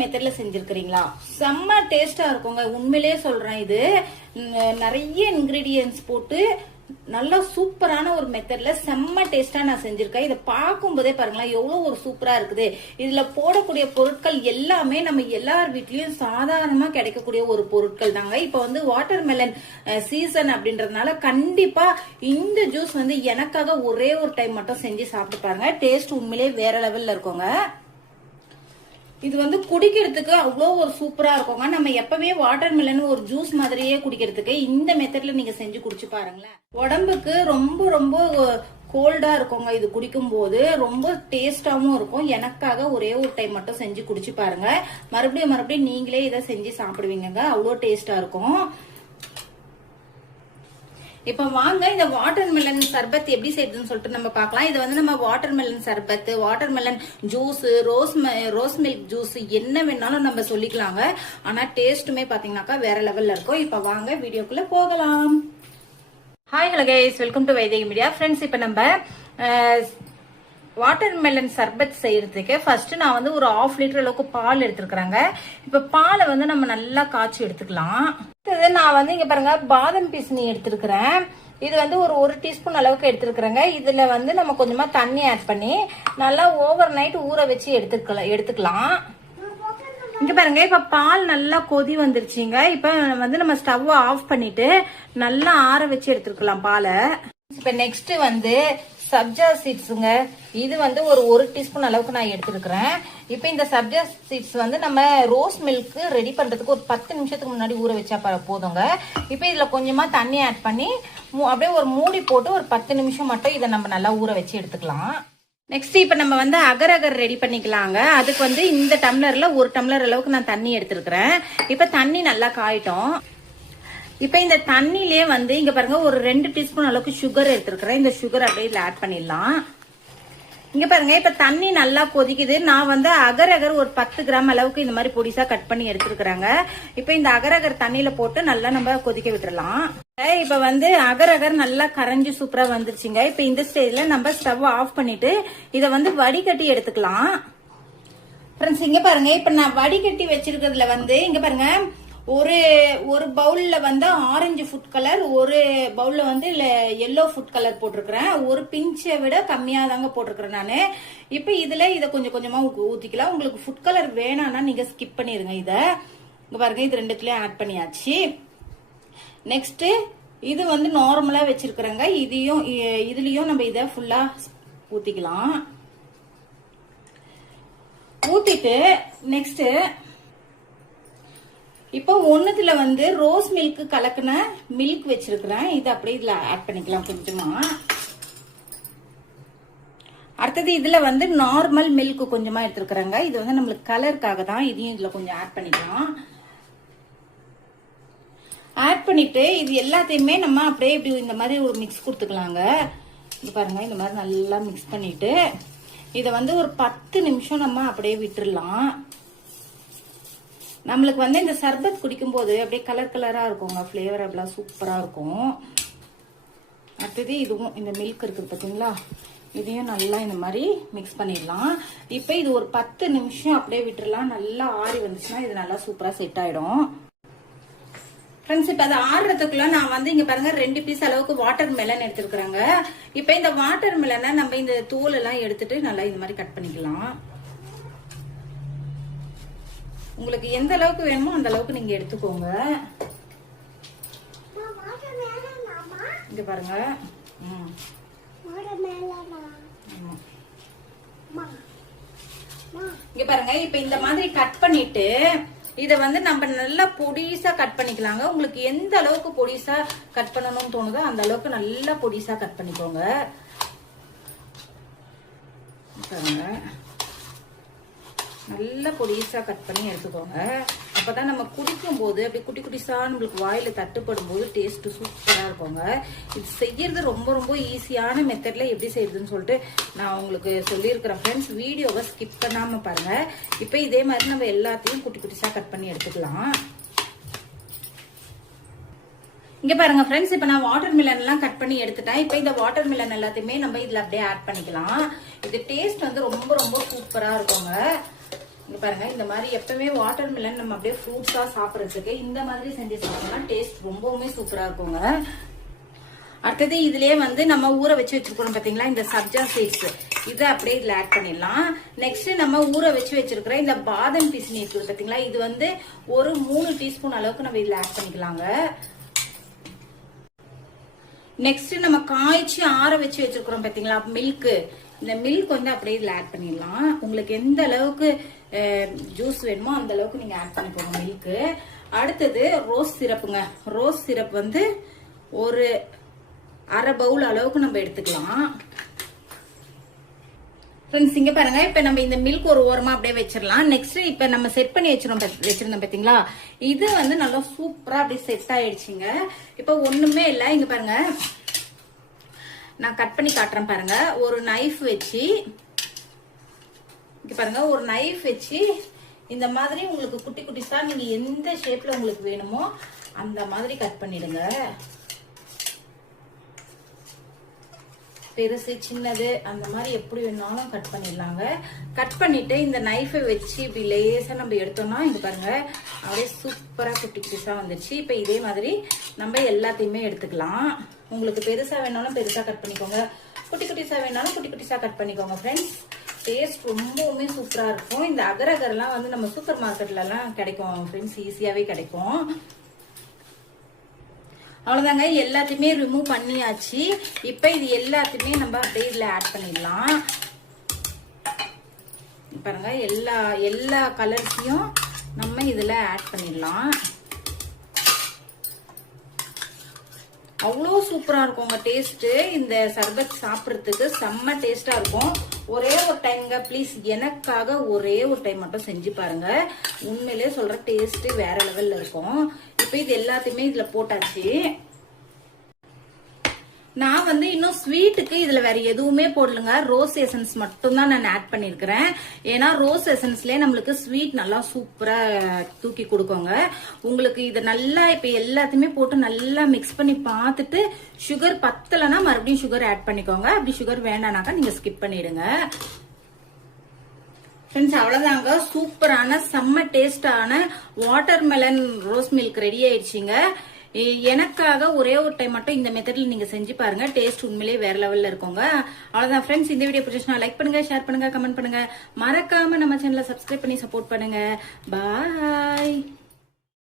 மெத்தட்ல செஞ்சிருக்கிறீங்களா? செம்ம டேஸ்டா இருக்குங்க. உண்மையிலே சொல்றேன், இது நிறைய இன்கிரீடியன்ஸ் போட்டு நல்லா சூப்பரான ஒரு மெத்தட்ல செம்ம டேஸ்டா நான் செஞ்சிருக்கேன். இதை பார்க்கும் போதே பாருங்களேன் எவ்வளவு ஒரு சூப்பரா இருக்குது. இதுல போடக்கூடிய பொருட்கள் எல்லாமே நம்ம எல்லார் வீட்லயும் சாதாரணமா கிடைக்கக்கூடிய ஒரு பொருட்கள் தாங்க. இப்ப வந்து வாட்டர் மெலன் சீசன் அப்படின்றதுனால கண்டிப்பா இந்த ஜூஸ் வந்து எனக்காக ஒரே ஒரு டைம் மட்டும் செஞ்சு சாப்பிட்டு பாருங்க. டேஸ்ட் உண்மையிலேயே வேற லெவல்ல இருக்குங்க. இது வந்து குடிக்கிறதுக்கு அவ்வளோ ஒரு சூப்பரா இருக்குங்க. நம்ம எப்பவே வாட்டர் மெலன் ஒரு ஜூஸ் மாதிரியே குடிக்கிறதுக்கு இந்த மெத்தட்ல நீங்க செஞ்சு குடிச்சு பாருங்களேன். உடம்புக்கு ரொம்ப ரொம்ப கோல்டா இருக்குங்க. இது குடிக்கும் போது ரொம்ப டேஸ்டாவும் இருக்கும். எனக்காக ஒரே ஒரு டைம் மட்டும் செஞ்சு குடிச்சு பாருங்க. மறுபடியும் நீங்களே இதை செஞ்சு சாப்பிடுவீங்க. அவ்வளோ டேஸ்டா இருக்கும். இப்ப வாங்க இந்த வாட்டர் மெலன் சர்பத் எப்படி செய்யுதுன்னு சொல்லிட்டு நம்ம பார்க்கலாம். இது வந்து நம்ம வாட்டர் மெலன் சர்பத், watermelon juice, rose milk juice என்ன வேணாலும் நம்ம சொல்லிக்கலாங்க. ஆனா டேஸ்ட்டுமே பாத்தீங்கன்னாக்கா வேற லெவல்ல இருக்கும். இப்ப வாங்க வீடியோக்குள்ள போகலாம். Hi hello guys, welcome to Vaidehi media. Friends, இப்ப நம்ம வாட்டர் மெலன் சர்பத் செய்யறதுக்கு ஃபர்ஸ்ட் நான் வந்து ஒரு 1/2 லிட்டர் அளவுக்கு பால் எடுத்துருக்கேங்க. இப்ப பாலை வந்து நம்ம நல்லா காய்ச்சி எடுத்துக்கலாம். நான் வந்து இங்க பாருங்க பாதாம் பீசினி எடுத்துருக்கிறேன். இது வந்து ஒரு டீஸ்பூன் அளவுக்கு எடுத்துருக்கிறேங்க. இதுல வந்து நம்ம கொஞ்சமா தண்ணி ஆட் பண்ணி நல்லா ஓவர் நைட் ஊற வச்சு எடுத்துக்கலாம். இங்க பாருங்க, இப்ப பால் நல்லா கொதி வந்துருச்சுங்க. இப்ப வந்து நம்ம ஸ்டவ் ஆஃப் பண்ணிட்டு நல்லா ஆற வச்சு எடுத்துக்கலாம் பாலை. இப்ப நெக்ஸ்ட் வந்து சப்ஜா சீட்ஸுங்க. இது வந்து ஒரு டீஸ்பூன் அளவுக்கு நான் எடுத்துருக்கிறேன். இப்ப இந்த சப்ஜா சீட்ஸ் வந்து நம்ம ரோஸ் மில்க் ரெடி பண்றதுக்கு ஒரு 10 நிமிஷத்துக்கு முன்னாடி ஊற வச்சா போதுங்க. இப்ப இதுல கொஞ்சமா தண்ணி ஆட் பண்ணி அப்படியே ஒரு மூடி போட்டு ஒரு 10 நிமிஷம் மட்டும் இதை நம்ம நல்லா ஊற வச்சு எடுத்துக்கலாம். நெக்ஸ்ட் இப்ப நம்ம வந்து அகர் ரெடி பண்ணிக்கலாங்க. அதுக்கு வந்து இந்த டம்ளர்ல 1 டம்ளர் அளவுக்கு நான் தண்ணி எடுத்துருக்கிறேன். இப்ப தண்ணி நல்லா காயிட்டும். இப்ப இந்த தண்ணிலே வந்து இங்க பாருங்க ஒரு 2 டீஸ்பூன் அளவுக்கு சுகர் எடுத்துருக்கிறேன். இந்த சுகர் அப்படியே இதுல ஆட் பண்ணிடலாம். இங்க பாருங்க, இப்ப தண்ணி நல்லா கொதிக்குது. நான் வந்து அகர் ஒரு 10 கிராம் அளவுக்கு இந்த மாதிரி பொடிசா கட் பண்ணி எடுத்துருக்காங்க. இப்ப இந்த அகர் தண்ணியில போட்டு நல்லா நம்ம கொதிக்க விட்டுறலாம். இப்ப வந்து அகர் நல்லா கரைஞ்சு சூப்பரா வந்துருச்சுங்க. இப்ப இந்த ஸ்டேஜ்ல நம்ம ஸ்டவ் ஆஃப் பண்ணிட்டு இதை வந்து வடிகட்டி எடுத்துக்கலாம். ஃப்ரெண்ட்ஸ், இங்க பாருங்க, இப்ப நான் வடிகட்டி வச்சிருக்கிறதுல வந்து இங்க பாருங்க ஒரு பவுல்ல வந்து ஆரஞ்சு ஃபுட் கலர், ஒரு பவுல்ல வந்து எல்லோ ஃபுட் கலர் போட்டிருக்கிறேன். ஒரு பிஞ்சை விட கம்மியா தாங்க போட்டிருக்கிறேன் நானு. இப்ப இதை கொஞ்சம் கொஞ்சமா ஊத்திக்கலாம். உங்களுக்கு ஃபுட் கலர் வேணாம்னா நீங்க ஸ்கிப் பண்ணிருங்க. இங்க பாருங்க, இது ரெண்டுத்துலயும் ஆட் பண்ணியாச்சு. நெக்ஸ்ட் இது வந்து நார்மலா வச்சிருக்கிறேங்க. இதுலயும் நம்ம இதை ஃபுல்லா ஊத்திக்கலாம். ஊத்திட்டு நெக்ஸ்ட் இப்போ ஒண்ணுத்துல வந்து ரோஸ் மில்க் கலக்குன மில்க் வச்சிருக்கிறேன். இது அப்படியே இதுல ஆட் பண்ணிக்கலாம் கொஞ்சமா. அடுத்தது இதுல வந்து நார்மல் மில்க் கொஞ்சமா எடுத்துருக்குறாங்க. இது வந்து நம்மளுக்கு கலருக்காக தான். இதையும் இதுல கொஞ்சம் ஆட் பண்ணிக்கலாம். ஆட் பண்ணிட்டு இது எல்லாத்தையுமே நம்ம அப்படியே இப்படி இந்த மாதிரி ஒரு மிக்ஸ் கொடுத்துக்கலாங்க. இது பாருங்க, இந்த மாதிரி நல்லா மிக்ஸ் பண்ணிட்டு இதை வந்து ஒரு 10 நிமிஷம் நம்ம அப்படியே விட்டுடலாம். நம்மளுக்கு வந்து இந்த சர்பத் குடிக்கும் போது அப்படியே கலர் கலரா இருக்குங்க. பிளேவர் அப்படிலாம் சூப்பரா இருக்கும். அடுத்தது இதுவும் இந்த மில்க் இருக்குது பாத்தீங்களா, இதையும் நல்லா இந்த மாதிரி மிக்ஸ் பண்ணிடலாம். இப்ப இது ஒரு 10 நிமிஷம் அப்படியே விட்டுடலாம். நல்லா ஆறி வந்துச்சுன்னா இது நல்லா சூப்பரா செட் ஆயிடும். ஃப்ரெண்ட்ஸ், இப்ப அதை ஆடுறதுக்குள்ள நான் வந்து இங்க பாருங்க 2 பீஸ் அளவுக்கு வாட்டர் மெலன் எடுத்துருக்குறாங்க. இப்ப இந்த வாட்டர் மெலனை நம்ம இந்த தோல் எல்லாம் எடுத்துட்டு நல்லா இந்த மாதிரி கட் பண்ணிக்கலாம். உங்களுக்கு எந்த அளவுக்கு வேணுமோ அந்த அளவுக்கு நீங்க எடுத்துக்கோங்க. இங்க பாருங்க, இங்க பாருங்க. இப்ப இந்த மாதிரி கட் பண்ணிட்டு இத வந்து நம்ம நல்லா பொடிசா கட் பண்ணிக்கலாங்க. உங்களுக்கு எந்த அளவுக்கு பொடிசா கட் பண்ணணும்னு தோணுதோ அந்த அளவுக்கு நல்லா பொடிசா கட் பண்ணிக்கோங்க. பாருங்க, நல்லா பொடிசா கட் பண்ணி எடுத்துக்கோங்க. அப்பதான் நம்ம குடிக்கும் போது அப்படி குட்டி குட்டிசா நம்மளுக்கு வாயில தட்டுப்படும் போது டேஸ்ட் சூப்பரா இருக்குங்க. இது செய்யறது ரொம்ப ரொம்ப ஈஸியான மெத்தட்ல எப்படி செய்யறதுன்னு சொல்லிட்டு நான் உங்களுக்கு சொல்லியிருக்கிறேன். ஃப்ரெண்ட்ஸ், வீடியோவை ஸ்கிப் பண்ணாம பாருங்க. இப்ப இதே மாதிரி நம்ம எல்லாத்தையும் குட்டி குட்டிசா கட் பண்ணி எடுத்துக்கலாம். இங்க பாருங்க ஃப்ரெண்ட்ஸ், இப்ப நான் வாட்டர் மிலன் எல்லாம் கட் பண்ணி எடுத்துட்டேன். இப்ப இந்த வாட்டர் மிலன் எல்லாத்தையுமே நம்ம இதுல அப்படியே ஆட் பண்ணிக்கலாம். இது டேஸ்ட் வந்து ரொம்ப ரொம்ப சூப்பரா இருக்குங்க. இங்க பாருங்க, இந்த மாதிரி எப்பவுமே வாட்டர் மெலன் நம்ம அப்படியே ஃப்ரூட்ஸா சாப்பிடறதுக்கு இந்த மாதிரி செஞ்சு சாப்பிட்டோம்னா டேஸ்ட் ரொம்பவுமே சூப்பரா இருக்குங்க. அடுத்தது இதுலயே வந்து நம்ம ஊற வச்சு வச்சிருக்கோம் பாத்தீங்களா, இந்த சப்ஜா சீட்ஸ், இதை அப்படியே இதுல ஆட் பண்ணிடலாம். நெக்ஸ்ட் நம்ம ஊற வச்சு வச்சிருக்கிற இந்த பாதாம் பிசினி இருக்குது பாத்தீங்களா, இது வந்து ஒரு 3 டீஸ்பூன் அளவுக்கு நம்ம இதுல ஆட் பண்ணிக்கலாங்க. நெக்ஸ்ட் நம்ம காய்ச்சி ஆற வச்சு வச்சிருக்கிறோம் பாத்தீங்களா மில்க், இந்த மில்க் வந்து அப்படியே இதுல ஆட் பண்ணிடலாம். உங்களுக்கு எந்த அளவுக்கு ஜூஸ் வேணுமோ அந்த அளவுக்கு நீங்க ஆட் பண்ணிக்கோங்க மில்க். அடுத்தது ரோஸ் சிரப்புங்க. ரோஸ் சிரப் வந்து ஒரு அரை பவுல் அளவுக்கு நம்ம எடுத்துக்கலாம். ஃப்ரெண்ட்ஸ் இங்க பாருங்க, இப்ப நம்ம இந்த மில்க் ஒரு ஓரமா அப்படியே வச்சிடலாம். நெக்ஸ்ட் இப்ப நம்ம செட் பண்ணி வச்சிருந்தோம் பாத்தீங்களா, இது வந்து நல்லா சூப்பரா அப்படியே செட் ஆயிடுச்சுங்க. இப்ப ஒண்ணுமே இல்ல, இங்க பாருங்க நான் கட் பண்ணி காட்டுறேன் பாருங்க. ஒரு நைஃப் வச்சு இங்க பாருங்க, ஒரு நைஃப் வச்சு இந்த மாதிரி உங்களுக்கு குட்டி குட்டிஸா நீங்க எந்த ஷேப்ல உங்களுக்கு வேணுமோ அந்த மாதிரி கட் பண்ணிடுங்க. பெருசு சின்னது அந்த மாதிரி எப்படி வேணாலும் கட் பண்ணிடலாங்க. கட் பண்ணிட்டு இந்த நைஃபை வச்சு இப்படி லேசா நம்ம எடுத்தோம்னா இங்க பாருங்க அப்படியே சூப்பரா குட்டி குட்டிஸா வந்துச்சு. இப்ப இதே மாதிரி நம்ம எல்லாத்தையுமே எடுத்துக்கலாம். உங்களுக்கு பெருசா வேணாலும் பெருசா கட் பண்ணிக்கோங்க, குட்டி குட்டிஸா வேணாலும் குட்டி குட்டிஸா கட் பண்ணிக்கோங்க. ஃப்ரெண்ட்ஸ் டேஸ்ட் ரொம்பவுமே சூப்பரா இருக்கும். இந்த அகர் அகர்லாம் வந்து நம்ம சூப்பர் மார்க்கெட்ல எல்லாம் கிடைக்கும் ஃப்ரெண்ட்ஸ், ஈஸியாவே கிடைக்கும். அவ்வளவுதாங்க, எல்லாத்தையுமே ரிமூவ் பண்ணியாச்சு. இப்ப இது எல்லாத்தையுமே நம்ம அப்படியே இதுல ஆட் பண்ணிடலாம். பாருங்க, எல்லா கலர்ஸையும் நம்ம இதுல ஆட் பண்ணிடலாம். அவ்வளோ சூப்பரா இருக்குங்க டேஸ்ட். இந்த சர்பத் சாப்பிட்றதுக்கு செம்ம டேஸ்டா இருக்கும். ஒரே ஒரு டைம்ங்க ப்ளீஸ், எனக்காக ஒரே ஒரு டைம் மட்டும் செஞ்சு பாருங்க. உண்மையிலே சொல்ற டேஸ்ட் வேற லெவல்ல இருக்கும். இப்ப இது எல்லாத்தையுமே இதுல போட்டாச்சு. நான் வந்து இன்னும் ஸ்வீட்டுக்கு இதுல வேற எதுவுமே போடலுங்க, ரோஸ் எசன்ஸ் மட்டும் தான் நான் ஆட் பண்ணிருக்கிறேன். ஏன்னா ரோஸ் எசன்ஸ்லயே நம்மளுக்கு ஸ்வீட் நல்லா சூப்பரா தூக்கி கொடுக்குங்க. உங்களுக்கு இது நல்லா இப்ப எல்லாத்தையுமே போட்டு நல்லா மிக்ஸ் பண்ணி பார்த்துட்டு சுகர் பத்தலைன்னா மறுபடியும் சுகர் ஆட் பண்ணிக்கோங்க. அப்படி சுகர் வேண்டானாக்கா நீங்க ஸ்கிப் பண்ணிடுங்க. ஃப்ரெண்ட்ஸ் அவ்வளவுதாங்க, சூப்பரான செம்ம டேஸ்டான water melon rose milk ready ஆயிடுச்சுங்க. எனக்காக ஒரே ஒரு டைம் மட்டும் இந்த மெத்தட்ல நீங்க செஞ்சு பாருங்க, டேஸ்ட் உண்மையிலேயே வேற லெவல்ல இருக்குங்க. அவ்வளவுதான் ஃப்ரெண்ட்ஸ், இந்த வீடியோ பிடிச்சிருந்தா லைக் பண்ணுங்க, ஷேர் பண்ணுங்க, கமெண்ட் பண்ணுங்க, மறக்காம நம்ம சேனலை சப்ஸ்கிரைப் பண்ணி சப்போர்ட் பண்ணுங்க. பாய்.